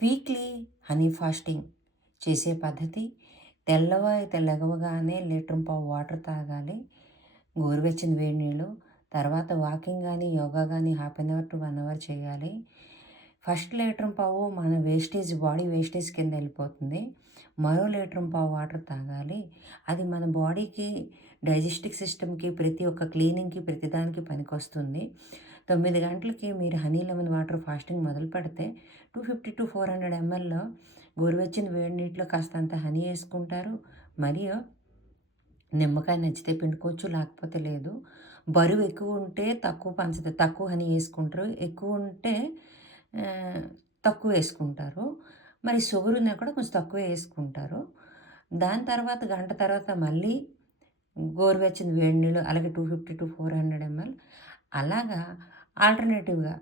Weekly honey fasting చేసే పద్ధతి. లెగవగానే litre పావు వాటర్ తాగాలి. గోరువెచ్చని వేడి నీళ్ళు. తర్వాత వాకింగ్ కానీ యోగా కానీ 1/2 అవర్ టు 1 అవర్ చేయాలి. ఫస్ట్ లీటర్ పావు మన వేస్టేజ్, బాడీ వేస్టేజ్ కింద వెళ్ళిపోతుంది. మరో లీటర్ పావు వాటర్ తాగాలి. అది మన బాడీకి, డైజెస్టివ్ సిస్టమ్కి, ప్రతి ఒక్క క్లీనింగ్కి, ప్రతిదానికి పనికొస్తుంది. 9 గంటలకి మీరు హనీ లెమన్ వాటర్ ఫాస్టింగ్ మొదలు పెడితే 250 to 400 ml గోరువెచ్చని వేడి నీటిలో కాస్తంత హనీ వేసుకుంటారు. మరియు నిమ్మకాయ నచ్చితే పిండుకోవచ్చు, లేకపోతే లేదు. బరువు ఎక్కువ ఉంటే తక్కువ హనీ వేసుకుంటారు, ఎక్కువ ఉంటే తక్కువ వేసుకుంటారు. మరి షుగర్ ఉన్నా కూడా కొంచెం తక్కువ వేసుకుంటారు. దాని తర్వాత గంట తర్వాత మళ్ళీ గోరువెచ్చని వేడి నీళ్ళు, అలాగే 250 to 400 ml. అలాగా ఆల్టర్నేటివ్గా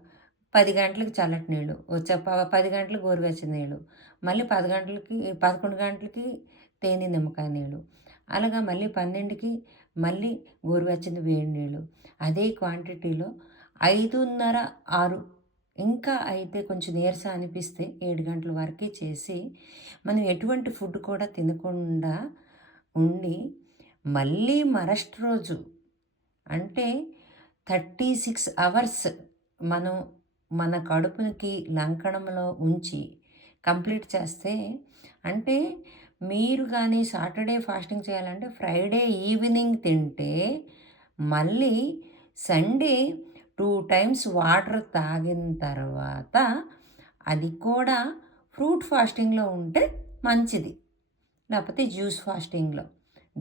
10 గంటలకి చల్లటి నీళ్ళు, 10 గంటలకు గోరువెచ్చని నీళ్ళు, మళ్ళీ 11 గంటలకి తేనె నిమ్మకాయ నీళ్ళు, అలాగా మళ్ళీ 12కి మళ్ళీ గోరువెచ్చని వేడి నీళ్ళు. అదే క్వాంటిటీలో 5:30, 6, ఇంకా అయితే కొంచెం నీరసం అనిపిస్తే 7 గంటల వరకు చేసి, మనం ఎటువంటి ఫుడ్ కూడా తినకుండా ఉండి మళ్ళీ మరస్ట్ రోజు అంటే 36 అవర్స్ మనం మన కడుపుకి లంకణంలో ఉంచి కంప్లీట్ చేస్తే, అంటే మీరు కానీ సాటర్డే ఫాస్టింగ్ చేయాలంటే ఫ్రైడే ఈవినింగ్ తింటే మళ్ళీ సండే 2 times వాటర్ తాగిన తర్వాత, అది కూడా ఫ్రూట్ ఫాస్టింగ్లో ఉంటే మంచిది, లేకపోతే జ్యూస్ ఫాస్టింగ్లో.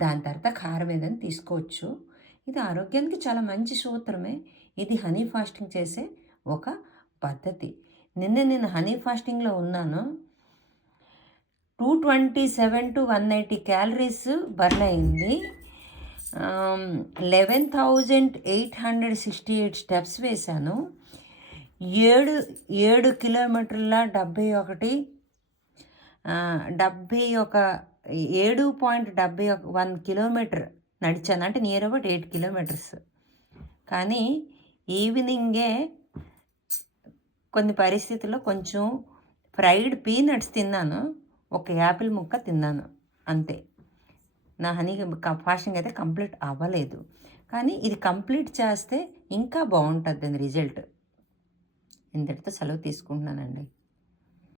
దాని తర్వాత కారం ఏదైనా తీసుకోవచ్చు. ఇది ఆరోగ్యానికి చాలా మంచి సూత్రమే. ఇది హనీ ఫాస్టింగ్ చేసే ఒక పద్ధతి. నేను హనీ ఫాస్టింగ్లో ఉన్నాను. 227 to 180 క్యాలరీస్ బర్న్ అయింది. 11,868 స్టెప్స్ వేశాను. 7 కిలోమీటర్ల 7.71 కిలోమీటర్ నడిచాను. అంటే నియర్ అబౌట్ 8 కిలోమీటర్స్. కానీ ఈవినింగే కొన్ని పరిస్థితుల్లో కొంచెం ఫ్రైడ్ పీనట్స్ తిన్నాను, ఒక యాపిల్ ముక్క తిన్నాను, అంతే. నా హనీ ఫాస్టింగ్ అయితే కంప్లీట్ అవ్వలేదు. కానీ ఇది కంప్లీట్ చేస్తే ఇంకా బాగుంటుంది రిజల్ట్. ఇంతటితో సెలవు తీసుకుంటున్నానండి.